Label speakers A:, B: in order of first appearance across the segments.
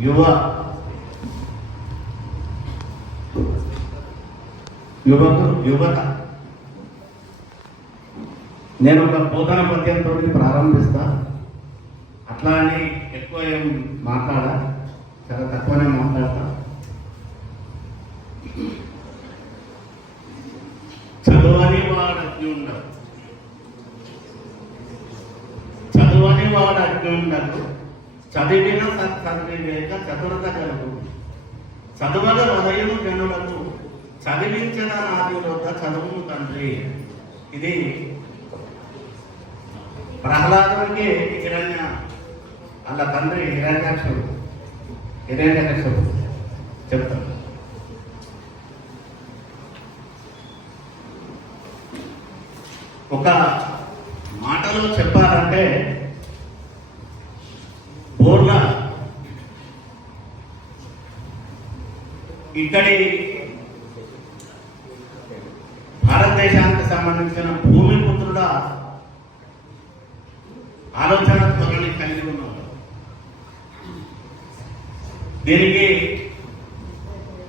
A: యువ యువకులు యువత. నేను ఒక పోతన పద్యంతో ప్రారంభిస్తా. అట్లా అని ఎక్కువ ఏం మాట్లాడా? చాలా తక్కువనే మాట్లాడతా. చదువని వాడు అజ్ఞుండడు చదువని వాడు ఉండదు చదివిన చదివేక చతురత కలుగు చదువల హృదయము జనులకు చదివించిన నాదిలోక చదువు తండ్రి. ఇది ప్రహ్లాదునికి హిరణ్య వాళ్ళ తండ్రి హిరణ్యాక్షుడు. హిరణ్యకక్షుడు చెప్తాడు ఒక మాటలో చెప్పాలంటే బోర్ల ఇక్కడి భారతదేశానికి సంబంధించిన భూమి పుత్రుడ ఆలోచన ధోరణి కలిగి ఉన్నారు దీనికి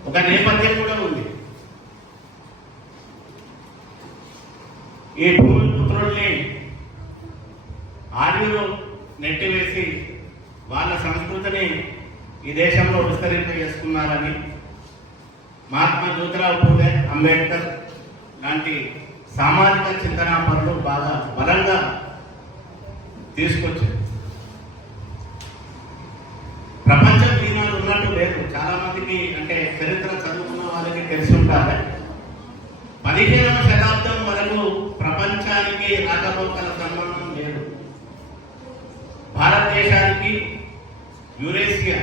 A: ఒక నేపథ్యం కూడా ఉంది. ఈ భూమి పుత్రుల్ని ఆర్యులు నెట్టివేసి వాళ్ళ సంస్కృతిని ఈ దేశంలో విస్తరింప చేసుకున్నారని మహాత్మా జ్యోతిరావు పూలే అంబేద్కర్ లాంటి సామాజిక చింతనా పనులు బాగా బలంగా తీసుకొచ్చారు. ప్రపంచం ఈనాడు ఉన్నట్టు లేదు. చాలా మందికి అంటే చరిత్ర చదువుకున్న వాళ్ళకి తెలిసి ఉండాలి. పదిహేనవ శతాబ్దం వరకు ప్రపంచానికి రాకపోకల సంబంధం లేదు. భారతదేశానికి యురేసియా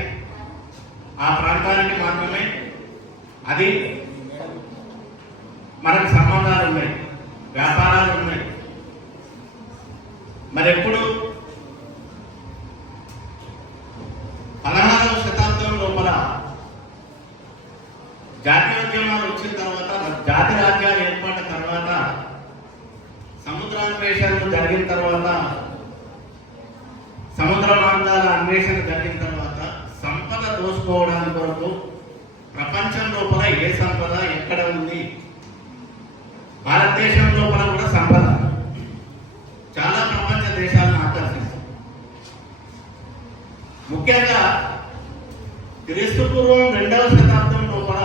A: ఆ ప్రాంతానికి మాత్రమే అది మనకు సంబంధాలు ఉన్నాయి వ్యాపారాలు ఉన్నాయి. మరి ఎప్పుడు పదహారవ శతాబ్దం లోపల జాతీయోద్యమాలు వచ్చిన తర్వాత జాతి రాజ్యాలు ఏర్పడిన తర్వాత సముద్రాన్వేషణలు జరిగిన తర్వాత సముద్ర మార్గాల అన్వేషణ జరిగిన తర్వాత సంపద దోసుకోవడానికి కొరకు ప్రపంచం లోపల ఏ సంపద ఎక్కడ ఉంది? భారతదేశం లోపల కూడా సంపద. చాలా ప్రపంచ దేశాలను ఆకర్షిస్తుంది ముఖ్యంగా క్రీస్తు పూర్వం రెండవ శతాబ్దం లోపల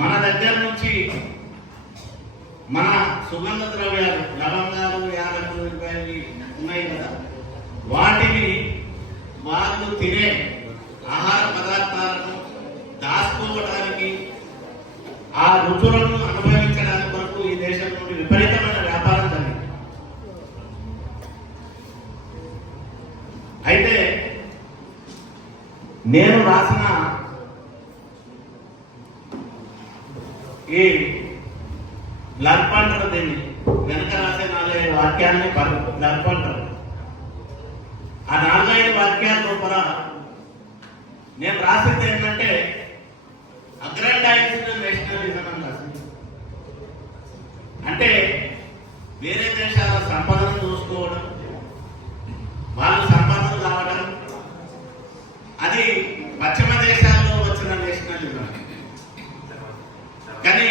A: మన దగ్గర నుంచి మన సుగంధ ద్రవ్యాలు లవంగాలు యాలకులు ఇవి ఉన్నాయి కదా. వాటిని వాళ్ళు తినే ఆహార పదార్థాలను దాచుకోవడానికి ఆ రుచులను అనుభవించడానికి కొరకు ఈ దేశం నుండి విపరీతమైన వ్యాపారం జరిగింది. అయితే నేను రాసిన ఈ బ్లర్ప్ అంటారు దీన్ని వెనక రాసే నాలుగైదు వాక్యాలని బ్లర్ప్ అంటారు ఆ నాలుగైదు వాక్యాల లోపల నేను రాసింది ఏంటంటే అగ్రండైజ్డ్ నేషనలిజం అని రాసింది. అంటే వేరే దేశాల సంపదను చూసుకోవడం వాళ్ళు సంపదలు కావడం అది పశ్చిమ దేశాల్లో వచ్చిన నేషనలిజం. కానీ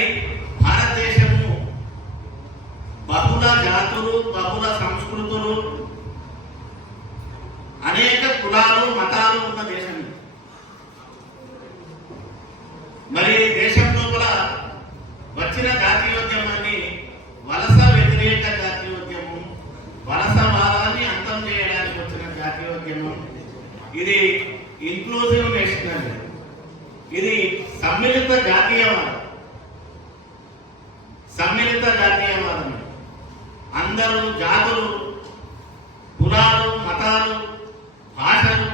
A: భారతదేశము బహుళ జాతులు బహుళ సంస్కృతులు అనేక కులాలు మతాలు ఉన్న దేశం ఇది ఇన్క్లూజివ్ నేషనల్ ఇది సమ్మిళిత జాతీయవాదం సమ్మిళిత జాతీయవాదం అందరూ జాతులు కులాలు మతాలు భాషలు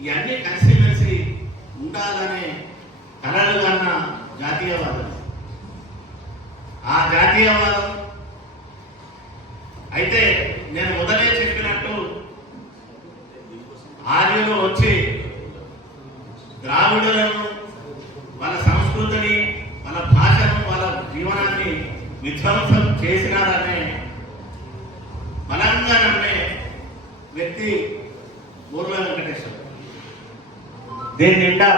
A: ఇవన్నీ కలిసిమెలిసి ఉండాలనే కలలు కన్న జాతీయవాదం ఆ జాతీయవాదం అయితే నేను మొదలే చెప్పినట్టు ఆర్యులు వచ్చి ద్రావిడులను వాళ్ళ సంస్కృతిని వాళ్ళ భాషను వాళ్ళ జీవనాన్ని విధ్వంసం చేసినారనే బలంగా నమ్మే వ్యక్తి ఊర్ల వెంకటేశ్వర. దీని నిండా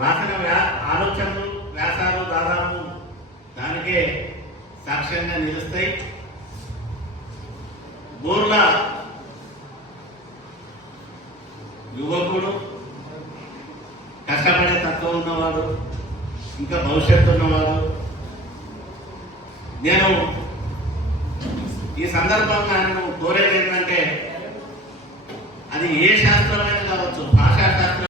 A: రాసిన వ్యా ఆలోచనలు వ్యాసాలు దాదాపు దానికే సాక్ష్యంగా నిలుస్తాయి. బోర్ల యువకుడు కష్టపడే తత్వం ఉన్నవాడు ఇంకా భవిష్యత్తు ఉన్నవారు. నేను ఈ సందర్భంగా నేను కోరేది ఏంటంటే అది ఏ శాస్త్రమైనా కావచ్చు భాషా శాస్త్రం